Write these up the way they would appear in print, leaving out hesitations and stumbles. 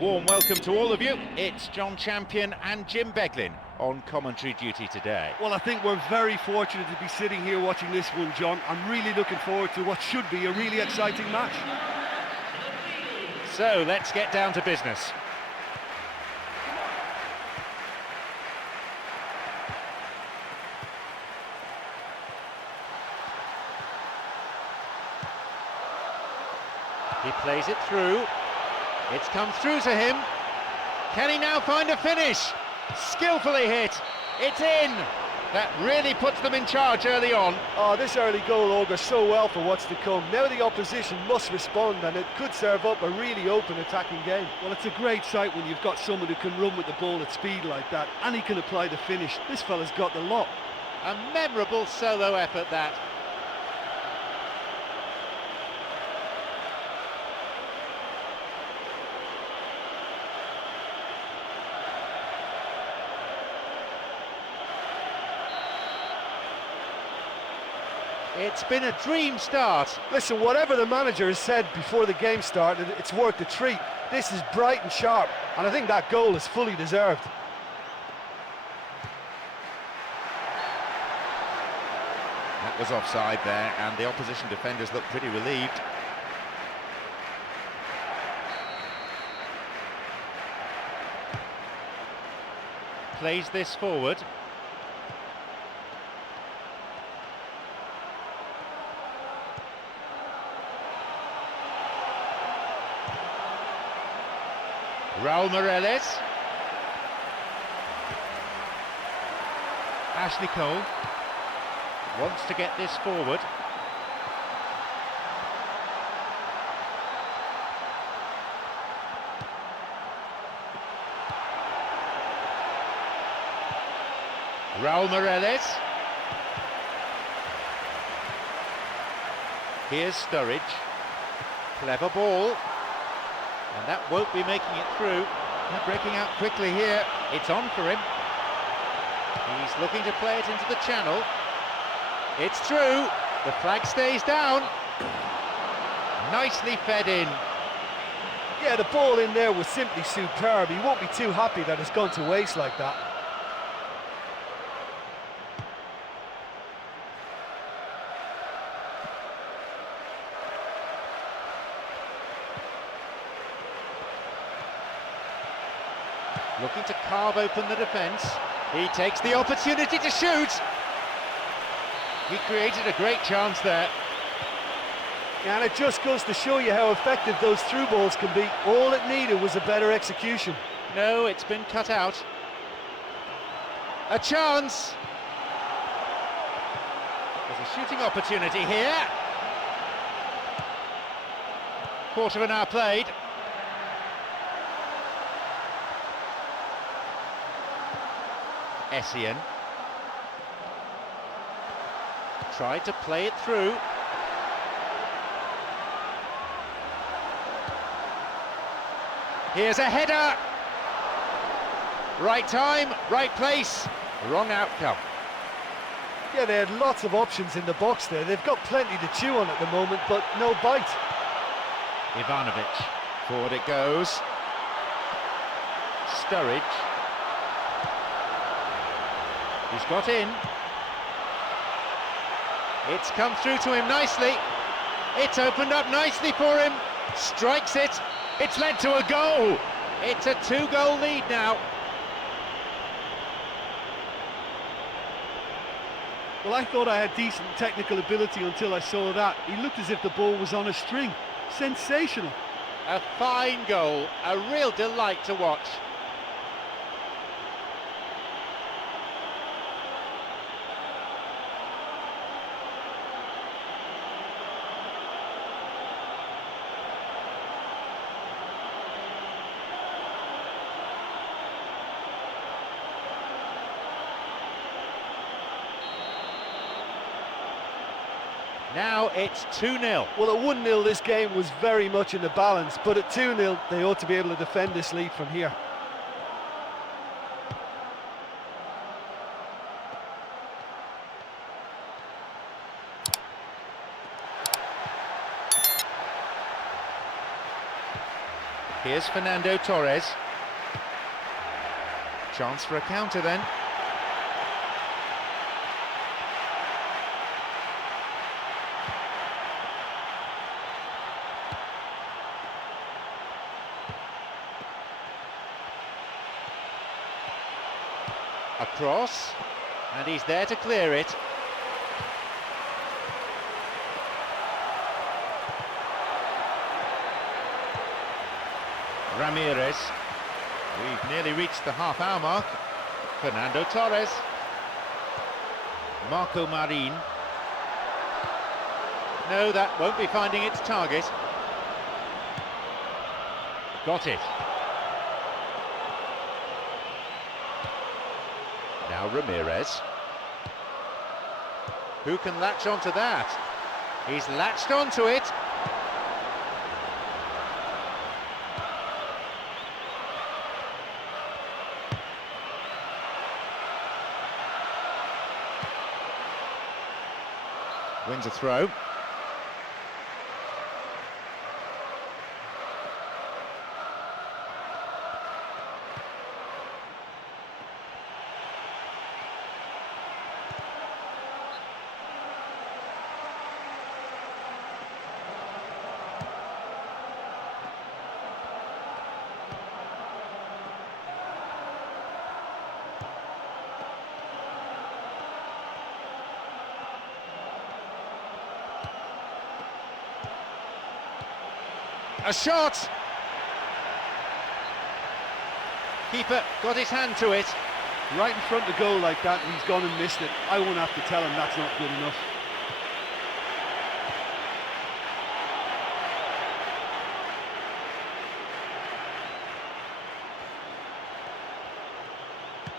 Warm welcome to all of you. It's John Champion and Jim Beglin on commentary duty today. Well, I think we're very fortunate to be sitting here watching this one, John. I'm really looking forward to what should be a really exciting match. So let's get down to business. He plays it through. It's come through to him. Can he now find a finish? Skillfully hit. It's in. That really puts them in charge early on. Oh, this early goal augurs so well for what's to come. Now the opposition must respond, and it could serve up a really open attacking game. Well, it's a great sight when you've got someone who can run with the ball at speed like that, and he can apply the finish. This fella's got the lot. A memorable solo effort, that. It's been a dream start. Listen, whatever the manager has said before the game started, it's worth the treat. This is bright and sharp, and I think that goal is fully deserved. That was offside there, and the opposition defenders looked pretty relieved. Plays this forward. Raul Morales. Ashley Cole wants to get this forward. Raul Morales. Here's Sturridge. Clever ball. And that won't be making it through. They're breaking out quickly here. It's on for him. He's looking to play it into the channel. It's through. The flag stays down. Nicely fed in. Yeah, the ball in there was simply superb. He won't be too happy that it's gone to waste like that. Looking to carve open the defence. He takes the opportunity to shoot. He created a great chance there. Yeah, and it just goes to show you how effective those through balls can be. All it needed was a better execution. No, it's been cut out. A chance. There's a shooting opportunity here. Quarter of an hour played. Essien tried to play it through. Here's a header. Right time, right place, wrong outcome. Yeah, they had lots of options in the box there. They've got plenty to chew on at the moment, but no bite. Ivanovic, forward it goes. Sturridge. He's got in. It's come through to him nicely. It's opened up nicely for him. Strikes it. It's led to a goal. It's a 2-goal lead now. Well, I thought I had decent technical ability until I saw that. He looked as if the ball was on a string. Sensational. A fine goal. A real delight to watch. Now it's 2-0. Well, at 1-0 this game was very much in the balance, but at 2-0 they ought to be able to defend this lead from here. Here's Fernando Torres. Chance for a counter then. Across, and he's there to clear it. Ramirez. We've nearly reached the half-hour mark. Fernando Torres. Marco Marin. No, that won't be finding its target. Got it. Now Ramirez. Who can latch onto that? He's latched onto it. Wins a throw. A shot! Keeper got his hand to it. Right in front of the goal like that, and he's gone and missed it. I won't have to tell him that's not good enough.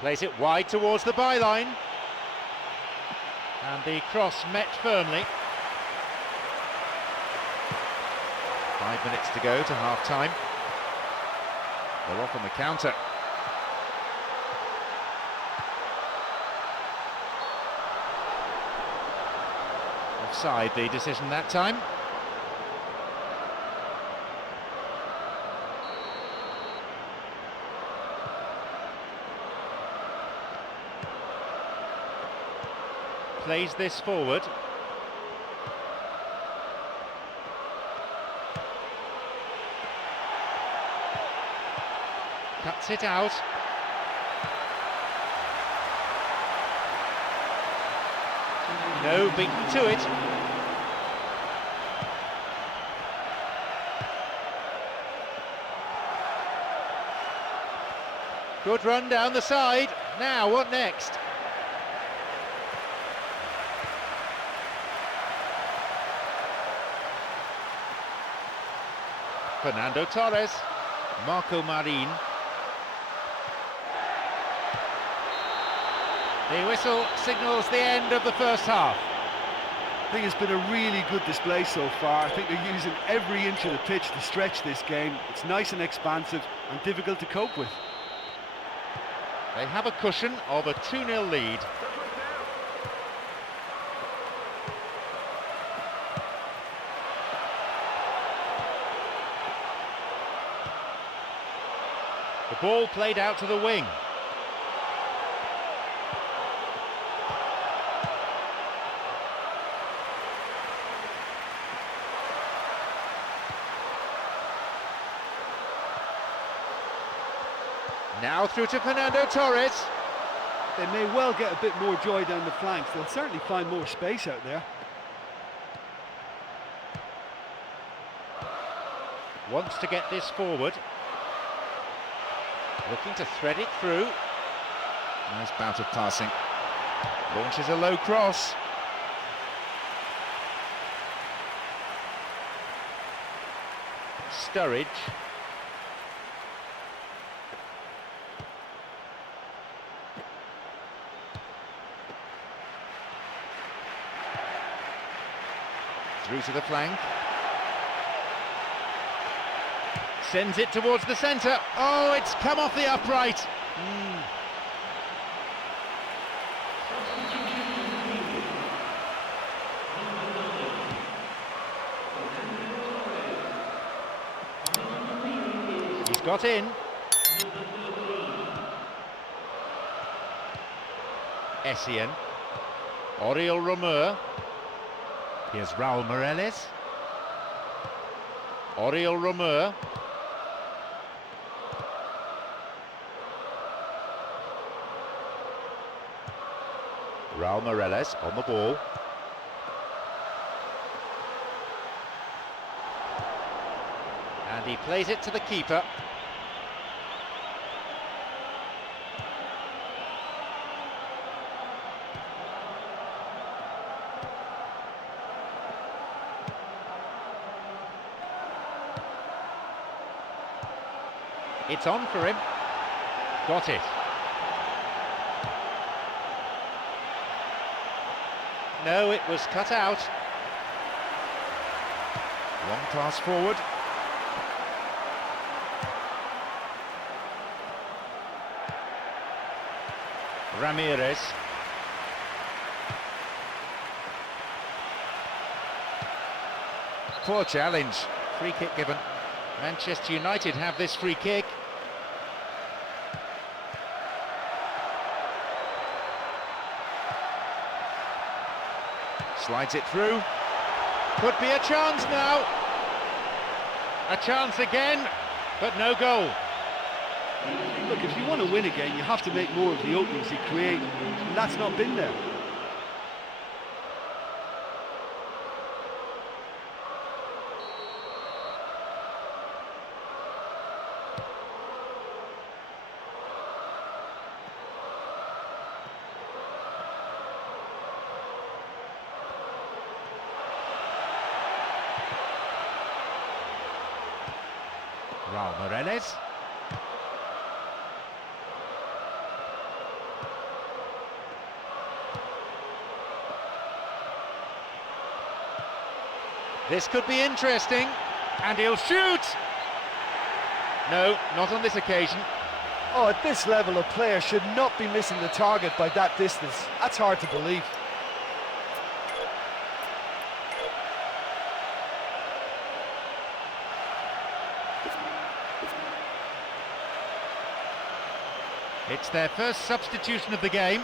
Plays it wide towards the byline. And the cross met firmly. 5 minutes to go to half-time. They're off on the counter. Offside, the decision that time. Plays this forward. Cuts it out. No, beaten to it. Good run down the side. Now, what next? Fernando Torres. Marco Marin. The whistle signals the end of the first half. I think it's been a really good display so far. I think they're using every inch of the pitch to stretch this game. It's nice and expansive and difficult to cope with. They have a cushion of a 2-0 lead. The ball played out to the wing. Now through to Fernando Torres. They may well get a bit more joy down the flanks. They'll certainly find more space out there. Wants to get this forward. Looking to thread it through. Nice bout of passing. Launches a low cross. Sturridge. Through to the flank. Sends it towards the centre. Oh, it's come off the upright. got in. Essien. Oriol Romeu. Here's Raul Meireles. Oriol Romeu. Raul Meireles on the ball. And he plays it to the keeper. It's on for him. Got it. No, it was cut out. Long pass forward. Ramirez. Poor challenge. Free kick given. Manchester United have this free kick. Slides it through. Could be a chance now. A chance again, but no goal. Look, if you want to win a game, you have to make more of the openings you create, and that's not been there. Raul Meireles. This could be interesting, and he'll shoot! No, not on this occasion. Oh, at this level, a player should not be missing the target by that distance. That's hard to believe. It's their first substitution of the game.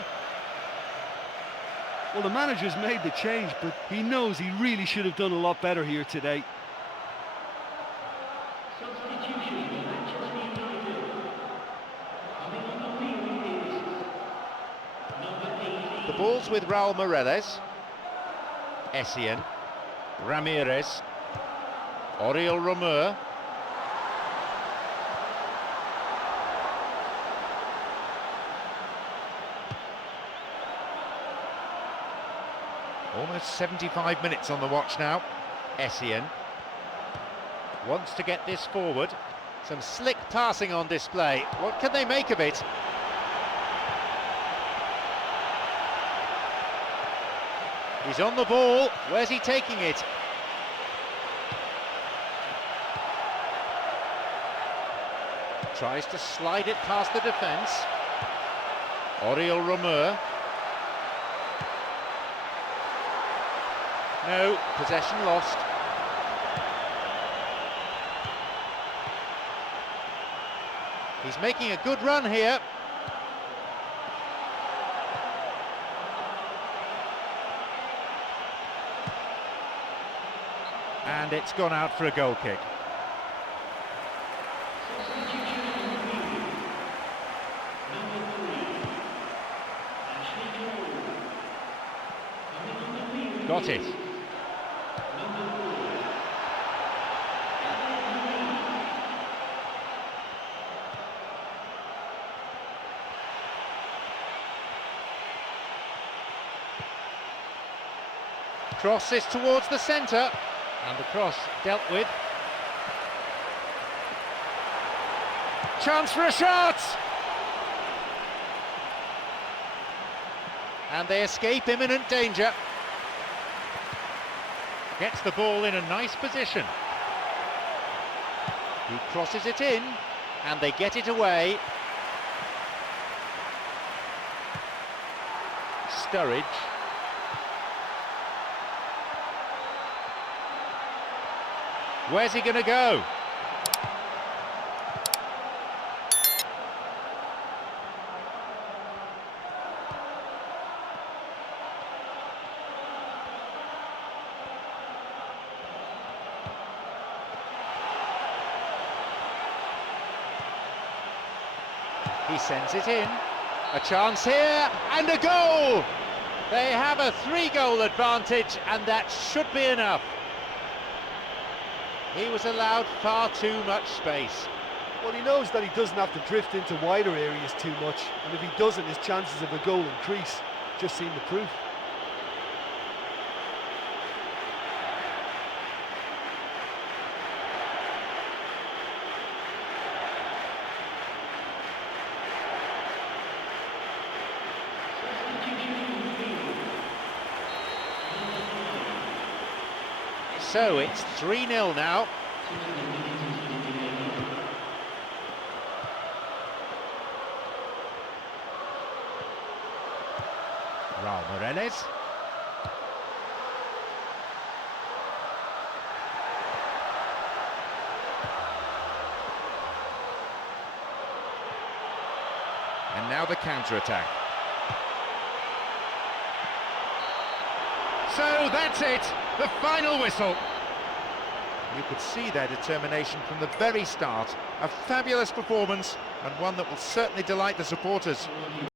Well, the manager's made the change, but he knows he really should have done a lot better here today. The ball's with Raul Meireles. Essien. Ramirez. Oriol Romeu. Almost 75 minutes on the watch now. Essien wants to get this forward. Some slick passing on display. What can they make of it? He's on the ball. Where's he taking it? Tries to slide it past the defence. Oriol Romeu. No, possession lost. He's making a good run here. And it's gone out for a goal kick. Got it. Cross is towards the centre, and the cross dealt with. Chance for a shot! And they escape imminent danger. Gets the ball in a nice position. He crosses it in, and they get it away. Sturridge. Where's he going to go? He sends it in. A chance here, and a goal! They have a 3-goal advantage, and that should be enough. He was allowed far too much space. Well, he knows that he doesn't have to drift into wider areas too much, and if he doesn't, his chances of a goal increase. Just seen the proof. So it's 3-0 now. Raul Moreles. And now the counter-attack. So that's it, the final whistle. You could see their determination from the very start. A fabulous performance, and one that will certainly delight the supporters.